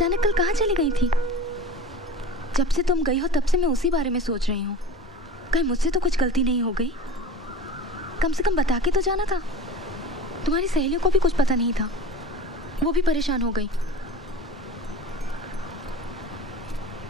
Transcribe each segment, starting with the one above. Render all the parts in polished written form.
अचानक कल कहाँ चली गई थी? जब से तुम गई हो तब से मैं उसी बारे में सोच रही हूँ। कहीं मुझसे तो कुछ गलती नहीं हो गई? कम से कम बता के तो जाना था। तुम्हारी सहेलियों को भी कुछ पता नहीं था, वो भी परेशान हो गई।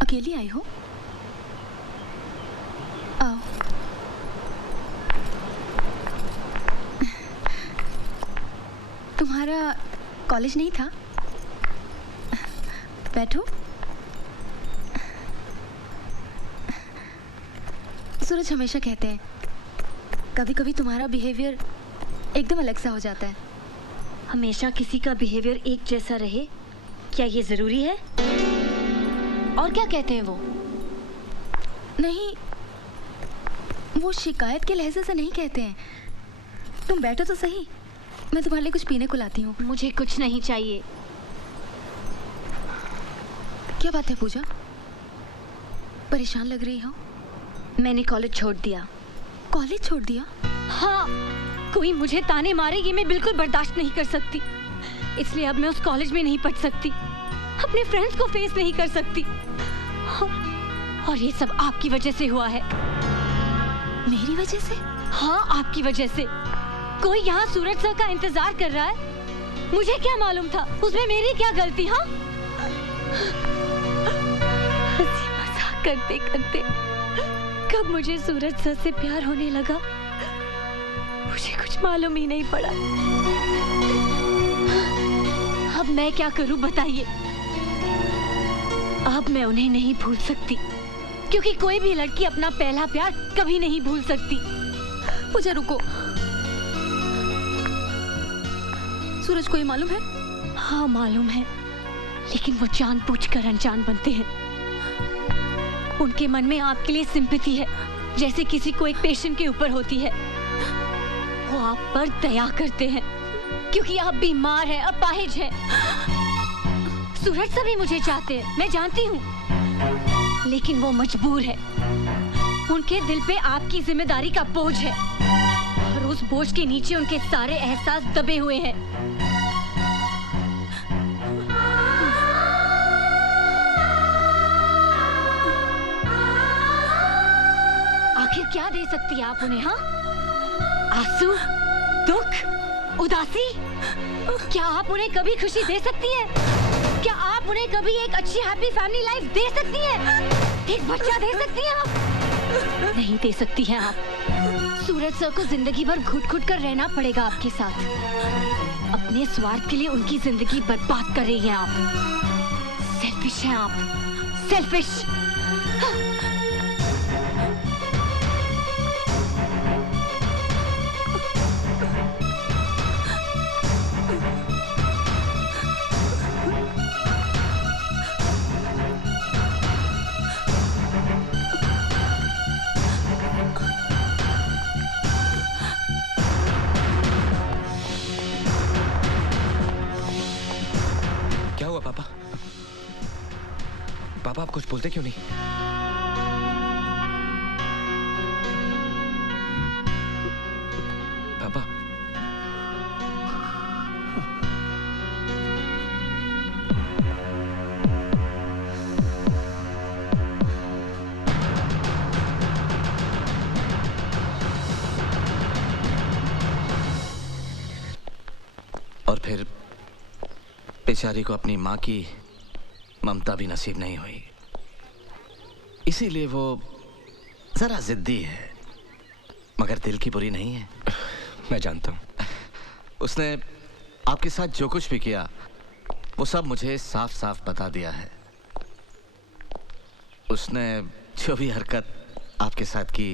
अकेली आई हो? आओ। तुम्हारा कॉलेज नहीं था? बैठो। सूरज हमेशा कहते हैं कभी कभी तुम्हारा बिहेवियर एकदम अलग सा हो जाता है। हमेशा किसी का बिहेवियर एक जैसा रहे, क्या ये जरूरी है? और क्या कहते हैं वो? नहीं, वो शिकायत के लहजे से नहीं कहते हैं। तुम बैठो तो सही, मैं तुम्हारे लिए कुछ पीने को लाती हूँ। मुझे कुछ नहीं चाहिए। क्या बात है पूजा, परेशान लग रही हो? मैंने कॉलेज छोड़ दिया। कॉलेज छोड़ दिया? हाँ, कोई मुझे ताने मारे ये मैं बिल्कुल बर्दाश्त नहीं कर सकती। इसलिए अब मैं उस कॉलेज में नहीं पढ़ सकती, अपने फ्रेंड्स को फेस नहीं कर सकती। और ये सब आपकी वजह से हुआ है। मेरी वजह से? हाँ, आपकी वजह से। कोई यहाँ सूरज सर का इंतजार कर रहा है। मुझे क्या मालूम था उसमें मेरी क्या गलती? हाँ, हंसी मजाक करते करते कब मुझे सूरज सर से प्यार होने लगा मुझे कुछ मालूम ही नहीं पड़ा। अब मैं क्या करूं बताइए? अब मैं उन्हें नहीं भूल सकती, क्योंकि कोई भी लड़की अपना पहला प्यार कभी नहीं भूल सकती। पूजा रुको, सूरज को ये मालूम है? हाँ मालूम है, लेकिन वो जानबूझकर अनजान बनते हैं। उनके मन में आपके लिए सिंपैथी है, जैसे किसी को एक पेशेंट के ऊपर होती है। वो आप पर दया करते हैं क्योंकि आप बीमार हैं, अपाहिज हैं। सूरज सभी मुझे चाहते हैं, मैं जानती हूँ, लेकिन वो मजबूर है। उनके दिल पे आपकी जिम्मेदारी का बोझ है और उस बोझ के नीचे उनके सारे एहसास दबे हुए हैं। आखिर क्या दे सकती है आप उन्हें? हाँ, आंसू, दुख, उदासी? क्या आप उन्हें कभी खुशी दे सकती हैं? क्या आप उन्हें कभी एक अच्छी हैप्पी फैमिली लाइफ दे सकती हैं? एक बच्चा दे सकती हैं आप? नहीं दे सकती हैं आप। सूरज सर को जिंदगी भर घुट-घुट कर रहना पड़ेगा आपके साथ। अपने स्वार्थ के लिए उनकी जिंदगी बर्बाद कर रही हैं आप। सेल्फिश हैं आप, सेल्फिश। पापा, आप कुछ बोलते क्यों नहीं? पापा, और फिर बेचारी को अपनी माँ की ममता भी नसीब नहीं हुई, इसीलिए वो जरा जिद्दी है, मगर दिल की बुरी नहीं है। मैं जानता हूं। उसने आपके साथ जो कुछ भी किया वो सब मुझे साफ साफ बता दिया है। उसने जो भी हरकत आपके साथ की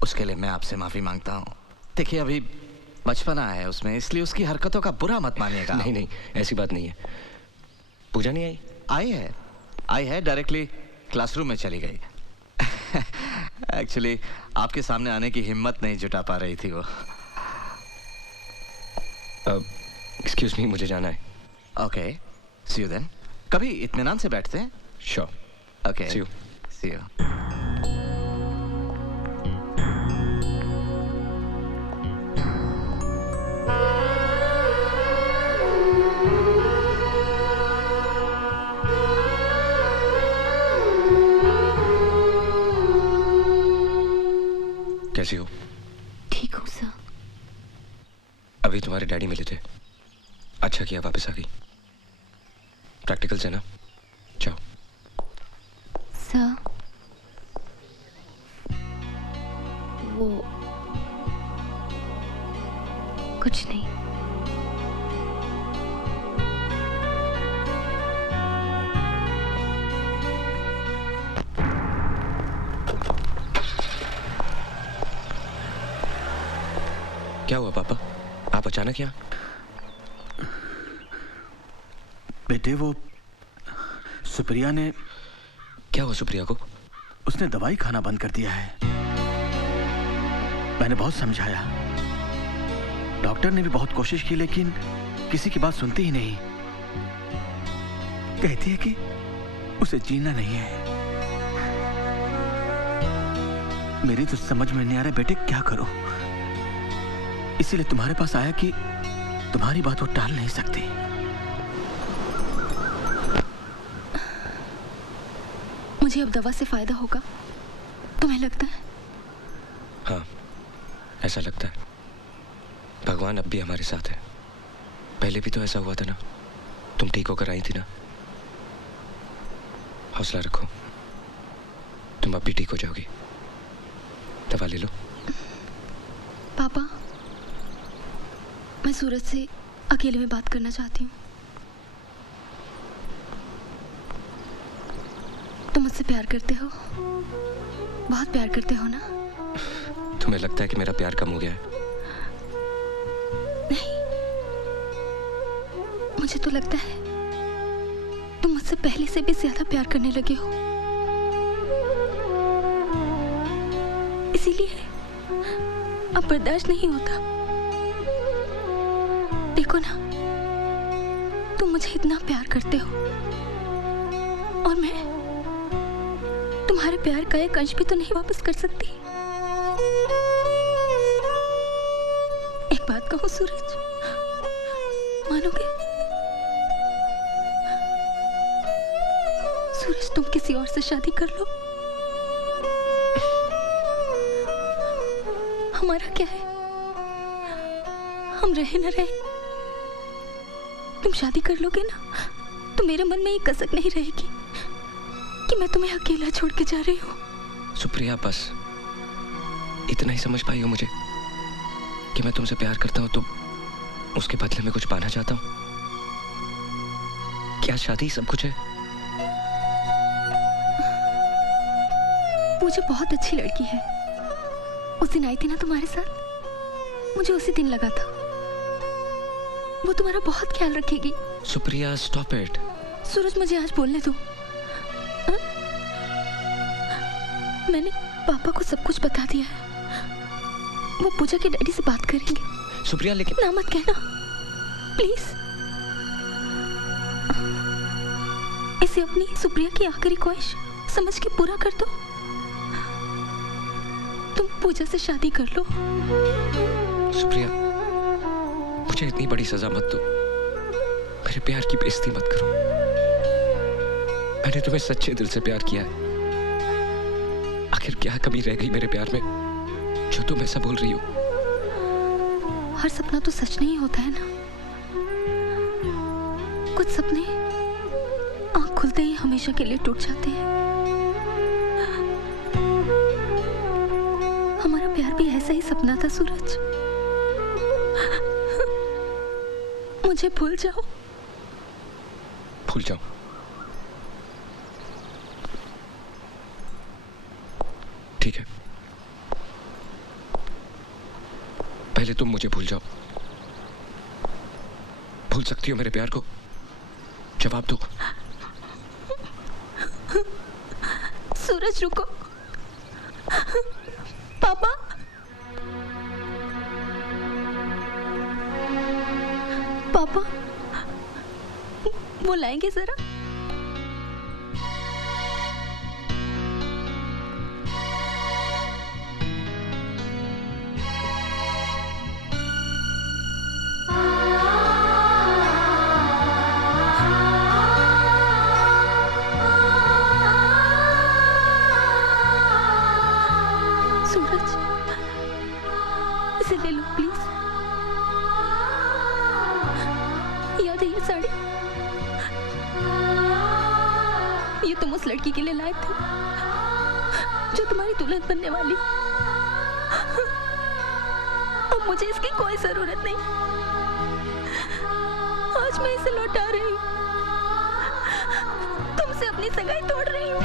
उसके लिए मैं आपसे माफी मांगता हूँ। देखिए, अभी बचपना है उसमें, इसलिए उसकी हरकतों का बुरा मत मानिएगा। नहीं नहीं, ऐसी बात नहीं है। पूजा नहीं आई? आई है, डायरेक्टली क्लासरूम में चली गई। एक्चुअली आपके सामने आने की हिम्मत नहीं जुटा पा रही थी वो। एक्सक्यूज मी, मुझे जाना है। Okay, see you then. कभी इत्मीनान से बैठते हैं। Sure. Okay, see you. See you. कैसी हो? ठीक हूँ सर। अभी तुम्हारे डैडी मिले थे, अच्छा किया वापस आ गई। प्रैक्टिकल्स है ना, जाओ। सर वो कुछ नहीं। क्या हुआ पापा, आप अचानक यहाँ? बेटे वो सुप्रिया ने, क्या हुआ सुप्रिया को? उसने दवाई खाना बंद कर दिया है। मैंने बहुत समझाया, डॉक्टर ने भी बहुत कोशिश की, लेकिन किसी की बात सुनती ही नहीं। कहती है कि उसे जीना नहीं है। मेरी तो समझ में नहीं आ रहा बेटे क्या करो, इसीलिए तुम्हारे पास आया कि तुम्हारी बात वो टाल नहीं सकती। मुझे अब दवा से फायदा होगा, तुम्हें लगता है? हाँ, ऐसा लगता है। भगवान अब भी हमारे साथ है। पहले भी तो ऐसा हुआ था ना, तुम ठीक होकर आई थी ना। हौसला रखो, तुम अब भी ठीक हो जाओगी। दवा ले लो। पापा, मैं सूरज से अकेले में बात करना चाहती हूँ। तुम मुझसे प्यार करते हो? बहुत प्यार करते हो ना? तुम्हें लगता है कि मेरा प्यार कम हो गया है? नहीं, मुझे तो लगता है तुम मुझसे पहले से भी ज्यादा प्यार करने लगे हो। इसीलिए अब बर्दाश्त नहीं होता। देखो ना, तुम मुझे इतना प्यार करते हो और मैं तुम्हारे प्यार का एक अंश भी तो नहीं वापस कर सकती। एक बात कहूं सूरज, मानोगे? सूरज, तुम किसी और से शादी कर लो, हमारा क्या है? हम रहे न रहे, तुम शादी कर लोगे ना, तो मेरे मन में ये कसक नहीं रहेगी कि मैं तुम्हें अकेला छोड़ के जा रही हूँ। सुप्रिया, बस इतना ही समझ पाई हो मुझे कि मैं तुमसे प्यार करता हूँ तो उसके बदले में कुछ पाना चाहता हूँ। क्या शादी सब कुछ है? मुझे बहुत अच्छी लड़की है, उस दिन आई थी ना तुम्हारे साथ, मुझे उसी दिन लगा था वो तुम्हारा बहुत ख्याल रखेगी। Supriya, stop it. सूरज, मुझे आज बोलने दो। मैंने पापा को सब कुछ बता दिया है, वो पूजा के डैडी से बात करेंगे। सुप्रिया, लेकिन ना मत कहना प्लीज। इसे अपनी सुप्रिया की आखिरी ख्वाहिश समझ के पूरा कर दो। तुम पूजा से शादी कर लो। सुप्रिया, मुझे इतनी बड़ी सजा मत दो। मेरे प्यार की बेइज्जती मत करो। मैंने तुम्हें सच्चे दिल से प्यार किया है। आखिर क्या कमी रह गई मेरे प्यार में जो तुम ऐसा बोल रही हो? हर सपना तो सच नहीं होता है ना। कुछ सपने आंख खुलते ही हमेशा के लिए टूट जाते हैं। हमारा प्यार भी ऐसा ही सपना था सूरज। मुझे भूल जाओ। भूल जाओ? ठीक है, पहले तुम मुझे भूल जाओ। भूल सकती हो मेरे प्यार को? जवाब दो। सूरज, रुको। पापा, पापा, वो लाएंगे जरा। सूरज, लड़की के लिए लाए थे जो तुम्हारी दुल्हन बनने वाली। अब मुझे इसकी कोई जरूरत नहीं। आज मैं इसे लौटा रही हूँ, तुमसे अपनी सगाई तोड़ रही हूँ।